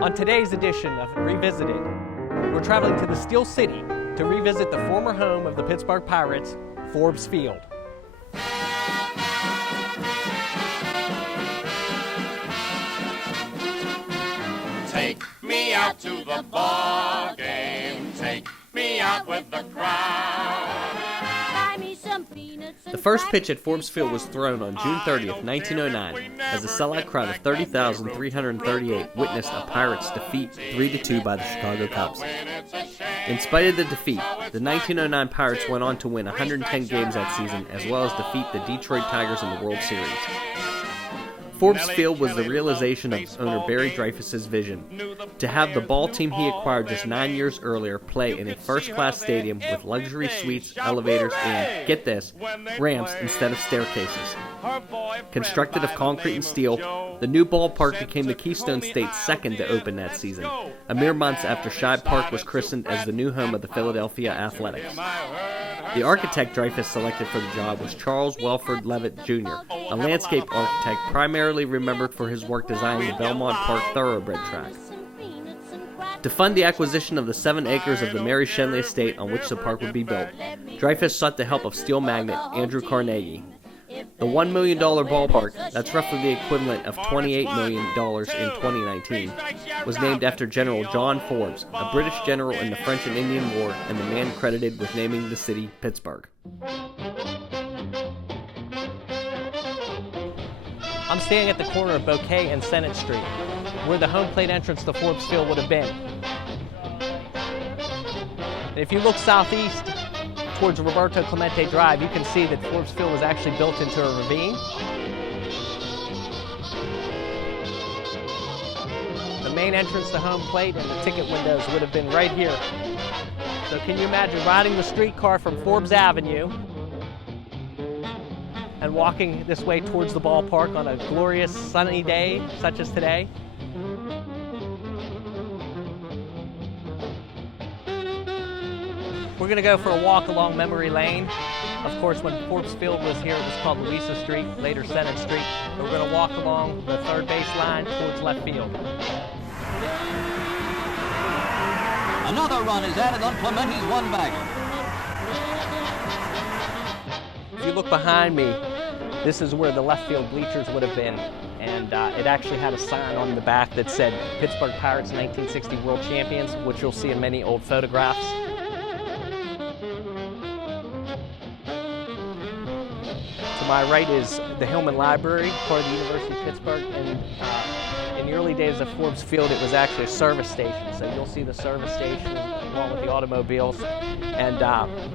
On today's edition of Revisited, we're traveling to the Steel City to revisit the former home of the Pittsburgh Pirates, Forbes Field. Take me out to the ball game. Take me out with the crowd. Buy me some peanuts and The first pitch at Forbes Field was thrown on June 30th, 1909, as a sellout crowd of 30,338 witnessed a Pirates defeat 3-2 by the Chicago Cubs. In spite of the defeat, the 1909 Pirates went on to win 110 games that season, as well as defeat the Detroit Tigers in the World Series. Forbes Field was the realization of owner Barry Dreyfus's vision, to have the ball team he acquired just 9 years earlier play in a first-class stadium with luxury suites, elevators, and, get this, ramps instead of staircases. Constructed of concrete and steel, the new ballpark became the Keystone State's second to open that season, a mere months after Shibe Park was christened as the new home of the Philadelphia Athletics. The architect Dreyfus selected for the job was Charles Welford Levitt Jr., a landscape architect primarily remembered for his work designing the Belmont Park Thoroughbred track. To fund the acquisition of the 7 acres of the Mary Shenley estate on which the park would be built, Dreyfus sought the help of steel magnate Andrew Carnegie. The $1 million ballpark, that's roughly the equivalent of $28 million in 2019, was named after General John Forbes, a British general in the French and Indian War and the man credited with naming the city Pittsburgh. I'm standing at the corner of Bouquet and Senate Street, where the home plate entrance to Forbes Field would have been. And if you look southeast towards Roberto Clemente Drive, you can see that Forbes Field was actually built into a ravine. The main entrance to home plate and the ticket windows would have been right here. So can you imagine riding the streetcar from Forbes Avenue and walking this way towards the ballpark on a glorious sunny day such as today? We're going to go for a walk along Memory Lane. Of course, when Forbes Field was here, it was called Louisa Street, later Senate Street. And we're going to walk along the third base line towards left field. Another run is added on Clementi's one-bagger. If you look behind me, this is where the left field bleachers would have been. And it actually had a sign on the back that said Pittsburgh Pirates 1960 World Champions, which you'll see in many old photographs. To my right is the Hillman Library, part of the University of Pittsburgh. And in the early days of Forbes Field, it was actually a service station. So you'll see the service station along with the automobiles. And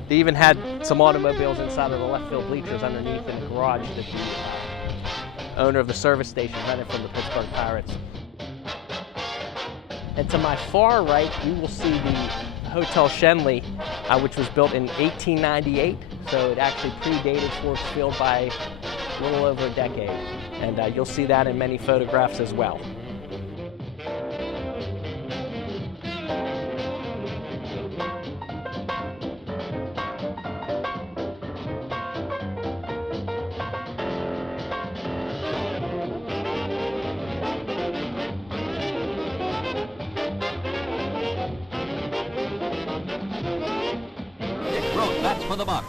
they even had some automobiles inside of the left field bleachers underneath in the garage that the owner of the service station rented from the Pittsburgh Pirates. And to my far right, you will see the Hotel Shenley, which was built in 1898. So it actually predated Forbes Field by a little over a decade. And you'll see that in many photographs as well. Bats for the Bucks.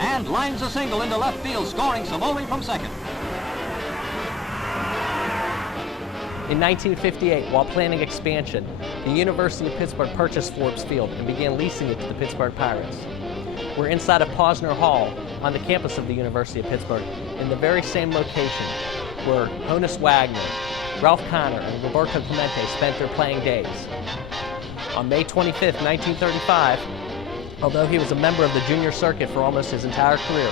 And lines a single into left field, scoring Somoli from second. In 1958, while planning expansion, the University of Pittsburgh purchased Forbes Field and began leasing it to the Pittsburgh Pirates. We're inside of Posner Hall on the campus of the University of Pittsburgh in the very same location where Honus Wagner, Ralph Connor, and Roberto Clemente spent their playing days. On May 25, 1935, although he was a member of the junior circuit for almost his entire career,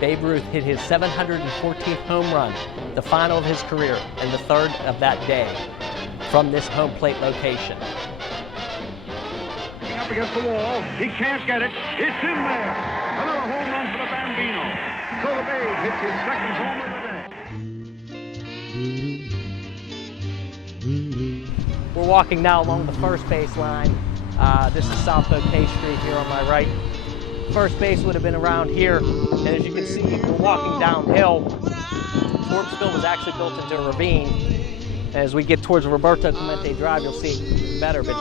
Babe Ruth hit his 714th home run, the final of his career, and the third of that day, from this home plate location. Up against the wall, he can't get it, it's in there! Another home run for the Bambino. So the Babe hits his second home of the day. We're walking now along the first base line. This is South Bouquet Street here on my right. First base would have been around here, and as you can see, we're walking downhill. Forbes Field was actually built into a ravine, As we get towards Roberto Clemente Drive, you'll see it better, but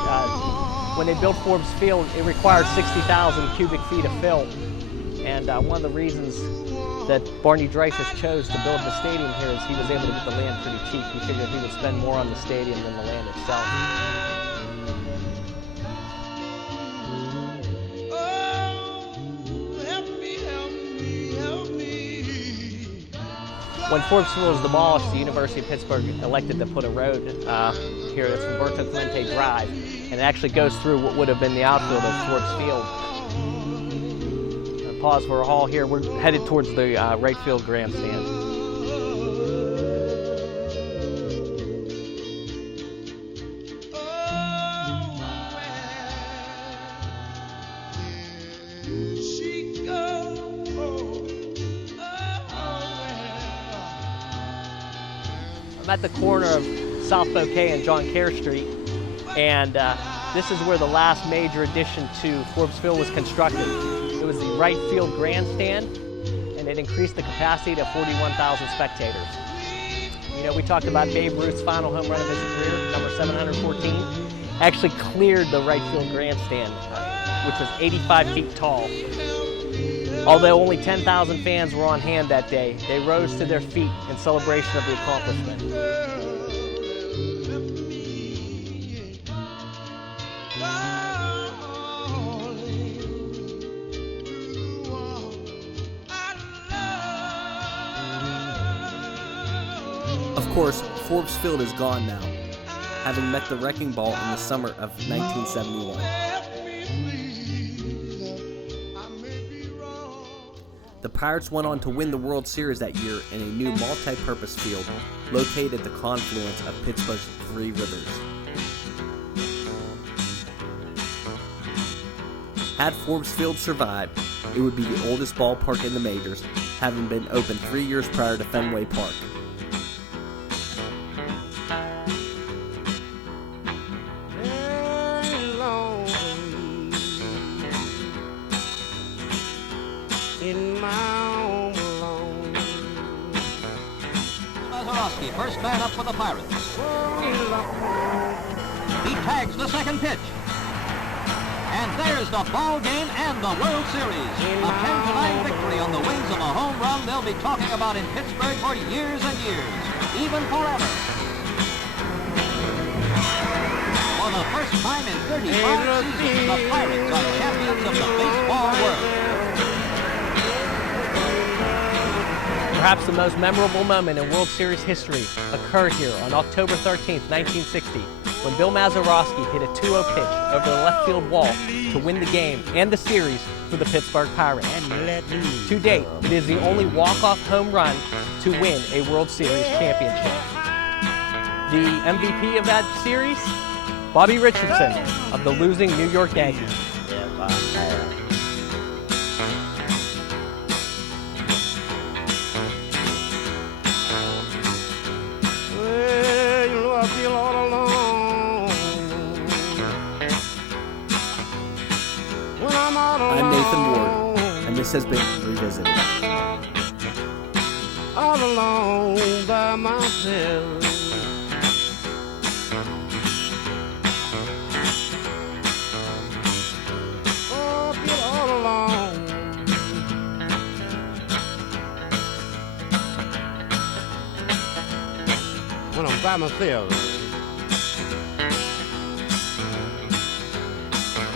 when they built Forbes Field, it required 60,000 cubic feet of fill. And one of the reasons that Barney Dreyfuss chose to build the stadium here is he was able to get the land pretty cheap. He figured he would spend more on the stadium than the land itself. When Forbes Field was demolished, the University of Pittsburgh elected to put a road here. That's Roberto Clemente Drive, and it actually goes through what would have been the outfield of Forbes Field. Pause for a haul here. We're headed towards the right field grandstand. I'm at the corner of South Bouquet and John Kerr Street, and this is where the last major addition to Forbes Field was constructed. It was the right field grandstand, and it increased the capacity to 41,000 spectators. You know, we talked about Babe Ruth's final home run of his career, number 714, actually cleared the right field grandstand, which was 85 feet tall. Although only 10,000 fans were on hand that day, they rose to their feet in celebration of the accomplishment. Of course, Forbes Field is gone now, having met the wrecking ball in the summer of 1971. The Pirates went on to win the World Series that year in a new multi-purpose field located at the confluence of Pittsburgh's three rivers. Had Forbes Field survived, it would be the oldest ballpark in the majors, having been open 3 years prior to Fenway Park. First man up for the Pirates. He tags the second pitch. And there's the ball game and the World Series. A 10-9 victory on the wings of a home run they'll be talking about in Pittsburgh for years and years, even forever. For the first time in 35 seasons, the Pirates are champions of the baseball world. Perhaps the most memorable moment in World Series history occurred here on October 13th, 1960, when Bill Mazeroski hit a 2-0 pitch over the left field wall to win the game and the series for the Pittsburgh Pirates. To date, it is the only walk-off home run to win a World Series championship. The MVP of that series? Bobby Richardson of the losing New York Yankees. I'm Nathan Ward, and this has been Revisited. All alone by myself. Oh, I feel all alone. When I'm by myself.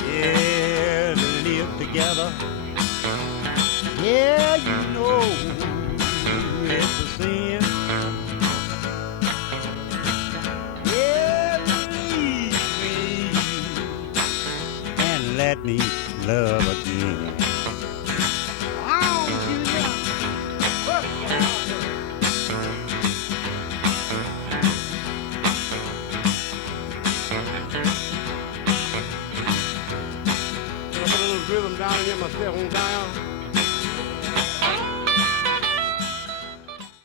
Yeah, to live together. Yeah, you know it's a sin. Yeah, leave me and let me love again. Rhythm down here myself on down.